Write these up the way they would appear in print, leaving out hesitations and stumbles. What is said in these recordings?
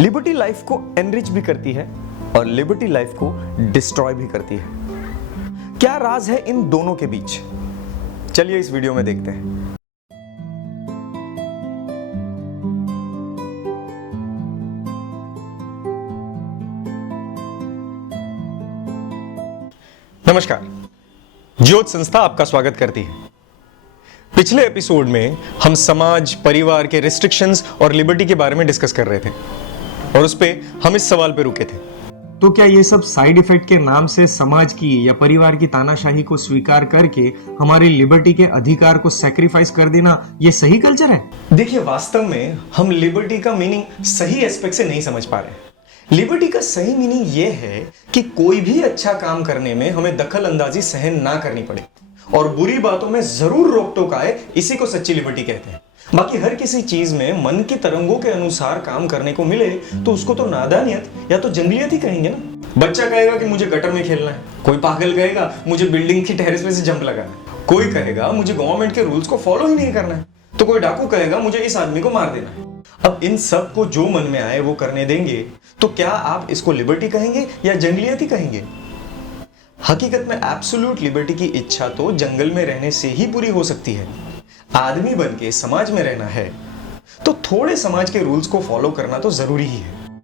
Liberty life को enrich भी करती है और लिबर्टी लाइफ को डिस्ट्रॉय भी करती है। क्या राज है इन दोनों के बीच? चलिए इस वीडियो में देखते हैं। नमस्कार, ज्योत संस्था आपका स्वागत करती है। पिछले एपिसोड में हम समाज, परिवार के रिस्ट्रिक्शंस और लिबर्टी के बारे में डिस्कस कर रहे थे और उस पे हम इस सवाल पे रुके थे। तो क्या ये सब साइड इफेक्ट के नाम से समाज की या परिवार की तानाशाही को स्वीकार करके हमारी लिबर्टी के अधिकार को सैक्रिफाइस कर देना ये सही कल्चर है? देखिए, वास्तव में हम लिबर्टी का मीनिंग सही एस्पेक्ट से नहीं समझ पा रहे। लिबर्टी का सही मीनिंग ये है कि कोई भी अच्छा काम करने में हमें दखल अंदाजी सहन ना करनी पड़े और बुरी बातों में जरूर रोक टोक आए, इसी को सच्ची लिबर्टी कहते हैं। बाकी हर किसी चीज में मन की तरंगों के अनुसार काम करने को मिले तो उसको तो नादानियत या तो जंगलियत ही कहेंगे ना। बच्चा कहेगा कि मुझे गटर में खेलना है, कोई पागल कहेगा मुझे बिल्डिंग की टेरेस में से जंप लगाना है, कोई कहेगा मुझे गवर्नमेंट के रूल्स को फॉलो ही नहीं करना है, तो कोई डाकू कहेगा मुझे इस आदमी को मार देना है। अब इन सब को जो मन में आए वो करने देंगे, तो क्या आप इसको लिबर्टी कहेंगे या जंगलियत ही कहेंगे? हकीकत में एब्सोल्यूट लिबर्टी की इच्छा तो जंगल में रहने से ही पूरी हो सकती है। आदमी बन के समाज में रहना है तो थोड़े समाज के रूल्स को फॉलो करना तो जरूरी ही है।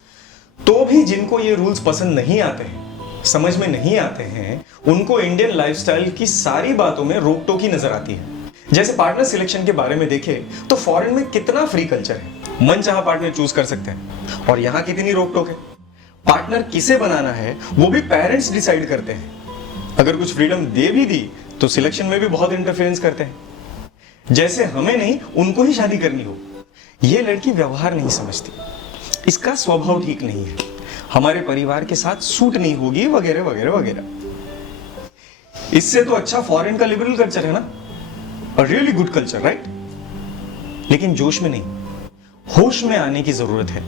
तो भी जिनको ये रूल्स पसंद नहीं आते हैं, समझ में नहीं आते हैं, उनको इंडियन लाइफस्टाइल की सारी बातों में रोक टोक ही नजर आती है। जैसे पार्टनर सिलेक्शन के बारे में देखें तो फॉरेन में कितना फ्री कल्चर है, मन चाहा पार्टनर चूज कर सकते हैं, और यहां कितनी रोक टोक है। पार्टनर किसे बनाना है वो भी पेरेंट्स डिसाइड करते हैं। अगर कुछ फ्रीडम दे भी दी तो सिलेक्शन में भी बहुत इंटरफेरेंस करते हैं, जैसे हमें नहीं उनको ही शादी करनी हो। यह लड़की व्यवहार नहीं समझती, इसका स्वभाव ठीक नहीं है, हमारे परिवार के साथ सूट नहीं होगी, वगैरह वगैरह वगैरह। इससे तो अच्छा फॉरेन का लिबरल कल्चर है ना, a really good culture, right? लेकिन जोश में नहीं, होश में आने की जरूरत है।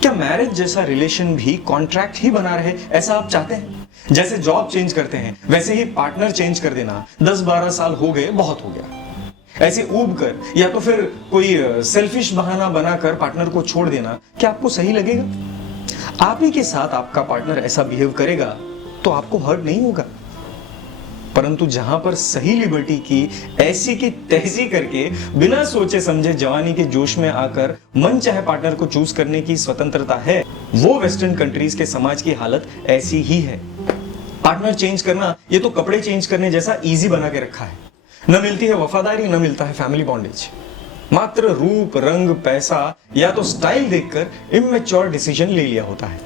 क्या मैरिज जैसा रिलेशन भी कॉन्ट्रैक्ट ही बना रहे, ऐसा आप चाहते हैं? जैसे जॉब चेंज करते हैं वैसे ही पार्टनर चेंज कर देना, 10-12 साल हो गए बहुत हो गया, ऐसे ऊब कर या तो फिर कोई सेल्फिश बहाना बनाकर पार्टनर को छोड़ देना, क्या आपको सही लगेगा? आप ही के साथ आपका पार्टनर ऐसा बिहेव करेगा तो आपको हर्ट नहीं होगा, परंतु जहां पर सही लिबर्टी की ऐसी की तहसी करके बिना सोचे समझे जवानी के जोश में आकर मन चाहे पार्टनर को चूज करने की स्वतंत्रता है, वो वेस्टर्न कंट्रीज के समाज की हालत ऐसी ही है। पार्टनर चेंज करना ये तो कपड़े चेंज करने जैसा इजी बना के रखा है। न मिलती है वफादारी, न मिलता है फैमिली बॉन्डेज, मात्र रूप, रंग, पैसा या तो स्टाइल देखकर इमेच्योर डिसीजन ले लिया होता है।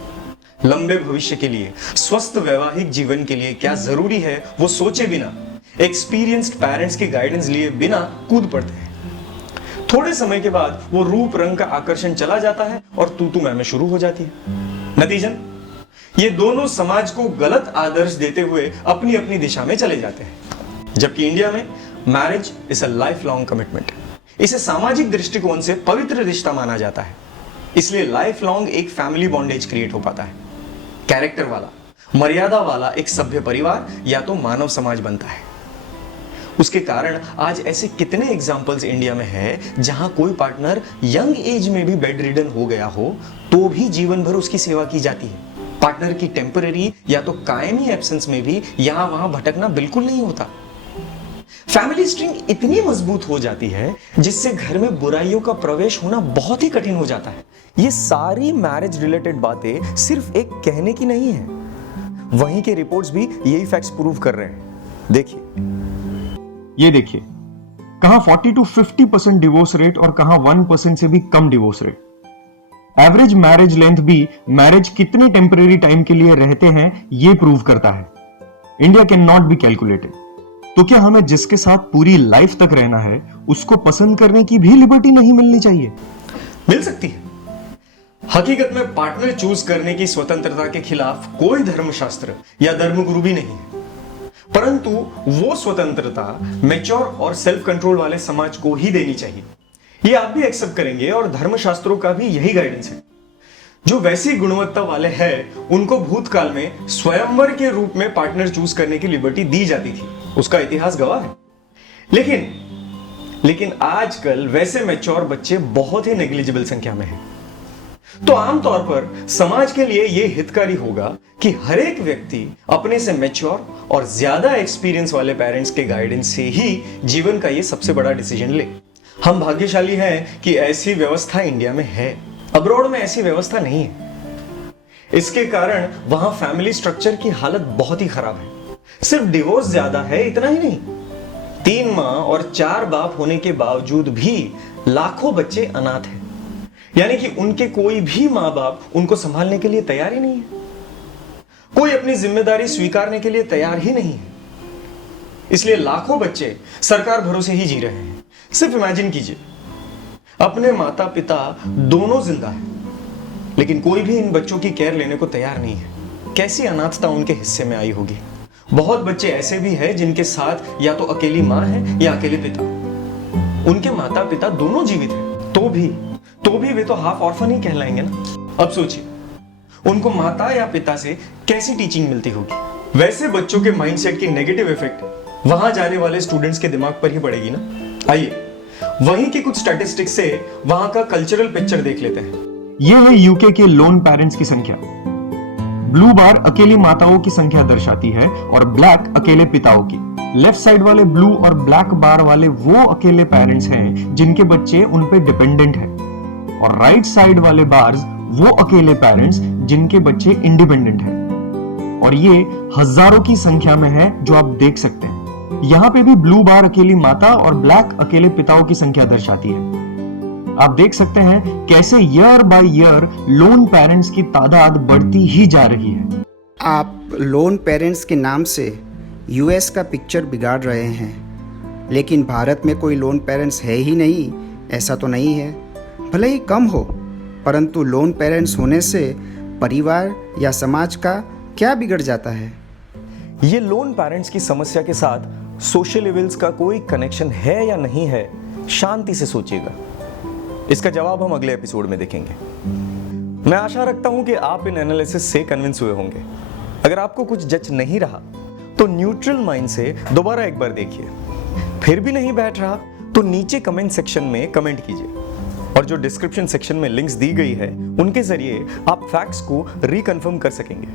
लंबे भविष्य के लिए, स्वस्थ वैवाहिक जीवन के लिए क्या जरूरी है वो सोचे बिना, एक्सपीरियंस्ड पेरेंट्स के गाइडेंस लिए बिना कूद पड़ते हैं। थोड़े समय के बाद वो रूप रंग का आकर्षण चला जाता है और तू मैं शुरू हो जाती है। नतीजन, ये दोनों समाज को गलत आदर्श देते हुए अपनी अपनी दिशा में चले जाते हैं। जबकि इंडिया में marriage is a life long commitment, इसे सामाजिक दृष्टिकोण से पवित्र रिश्ता माना जाता है, इसलिए लाइफ लॉन्ग एक फैमिली बॉन्डेज क्रिएट हो पाता है। कैरेक्टर वाला, मर्यादा वाला एक सभ्य परिवार या तो मानव समाज बनता है। उसके कारण आज ऐसे कितने एग्जाम्पल्स इंडिया में है जहां कोई पार्टनर यंग एज में भी बेड रिडन हो गया हो तो भी जीवन भर उसकी सेवा की जाती है। पार्टनर की टेम्पररी या तो कायमी एब्सेंस में भी यहां वहां भटकना बिल्कुल नहीं होता। फैमिली स्ट्रिंग इतनी मजबूत हो जाती है जिससे घर में बुराइयों का प्रवेश होना बहुत ही कठिन हो जाता है। ये सारी मैरिज रिलेटेड बातें सिर्फ एक कहने की नहीं है, वहीं के रिपोर्ट्स भी यही फैक्ट्स प्रूव कर रहे हैं। देखिए, ये देखिए, कहां 40 to 50% डिवोर्स रेट और कहां 1% से भी कम divorce rate. Average marriage length भी मैरिज कितने टेम्परेरी टाइम के लिए रहते हैं ये प्रूव करता है। India cannot be calculated. तो क्या हमें जिसके साथ पूरी लाइफ तक रहना है उसको पसंद करने की भी लिबर्टी नहीं मिलनी चाहिए? मिल सकती है। हकीकत में पार्टनर चूज करने की स्वतंत्रता के खिलाफ कोई धर्मशास्त्र या धर्मगुरु भी नहीं है, परंतु वो स्वतंत्रता मैच्योर और सेल्फ कंट्रोल वाले समाज को ही देनी चाहिए। ये आप भी एक्सेप्ट करेंगे और धर्मशास्त्रों का भी यही गाइडेंस है। जो वैसी गुणवत्ता वाले हैं उनको भूतकाल में स्वयंवर के रूप में पार्टनर चूज करने की लिबर्टी दी जाती थी, उसका इतिहास गवाह है। लेकिन आजकल वैसे मैच्योर बच्चे बहुत ही नेग्लिजिबल संख्या में हैं। तो आमतौर पर समाज के लिए यह हितकारी होगा कि हर एक व्यक्ति अपने से मैच्योर और ज्यादा एक्सपीरियंस वाले पेरेंट्स के गाइडेंस से ही जीवन का यह सबसे बड़ा डिसीजन ले। हम भाग्यशाली हैं कि ऐसी व्यवस्था इंडिया में है। अब्रॉड में ऐसी व्यवस्था नहीं है। इसके कारण वहां फैमिली स्ट्रक्चर की हालत बहुत ही खराब है। सिर्फ डिवोर्स ज्यादा है इतना ही नहीं, 3 माँ और 4 बाप होने के बावजूद भी लाखों बच्चे अनाथ हैं। यानी कि उनके कोई भी माँ बाप उनको संभालने के लिए तैयार ही नहीं है। कोई अपनी जिम्मेदारी स्वीकारने के लिए तैयार ही नहीं है। इसलिए लाखों बच्चे सरकार भरोसे ही जी रहे हैं। सिर्फ इमेजिन कीजिए, अपने माता पिता दोनों जिंदा हैं, लेकिन कोई भी इन बच्चों की केयर लेने को तैयार नहीं है। कैसी अनाथता उनके हिस्से में आई होगी। बहुत बच्चे ऐसे भी हैं जिनके साथ या तो अकेली माँ है या अकेले पिता। उनके माता पिता दोनों जीवित हैं, तो भी वे तो हाफ ऑर्फन ही कहलाएंगे ना। अब सोचिए, उनको माता या पिता से कैसी टीचिंग मिलती होगी। वैसे बच्चों के माइंडसेट की नेगेटिव इफेक्ट वहां जाने वाले स्टूडेंट्स के दिमाग पर ही पड़ेगी ना। आइए वहीं की कुछ स्टैटिस्टिक्स से वहां का कल्चरल पिक्चर देख लेते हैं। यह है यूके के लोन पेरेंट्स की संख्या। ब्लू बार अकेली माताओं की संख्या दर्शाती है और ब्लैक अकेले पिताओं की। लेफ्ट साइड वाले ब्लू और ब्लैक बार वाले वो अकेले पेरेंट्स हैं जिनके बच्चे उन पे डिपेंडेंट हैं, और राइट साइड वाले बार्स वो अकेले पेरेंट्स जिनके बच्चे इंडिपेंडेंट हैं। और ये हजारों की संख्या में है जो आप देख सकते हैं। यहां पे भी ब्लू बार अकेली माता और ब्लैक अकेले पिताओं की संख्या दर्शाती है। आप देख सकते हैं कैसे year by year loan parents की तादाद बढ़ती ही जा रही है। आप लोन पेरेंट्स के नाम से यूएस का पिक्चर बिगाड़ रहे हैं, लेकिन भारत में कोई लोन पेरेंट्स है ही नहीं, ऐसा तो नहीं है। भले ही कम हो, परंतु लोन पेरेंट्स होने से परिवार या समाज का क्या बिगड़ जाता है। ये लोन पेरेंट्स की समस्या के साथ सोशल इविल्स का कोई कनेक्शन है या नहीं है, शांति से सोचिएगा। इसका जवाब हम अगले एपिसोड में देखेंगे। मैं आशा रखता हूं कि आप इन एनालिसिस से कन्विंस हुए होंगे। अगर आपको कुछ जच नहीं रहा तो न्यूट्रल माइंड से दोबारा एक बार देखिए। फिर भी नहीं बैठ रहा तो नीचे कमेंट सेक्शन में कमेंट कीजिए, और जो डिस्क्रिप्शन सेक्शन में लिंक्स दी गई है उनके जरिए आप फैक्ट्स को रिकन्फर्म कर सकेंगे।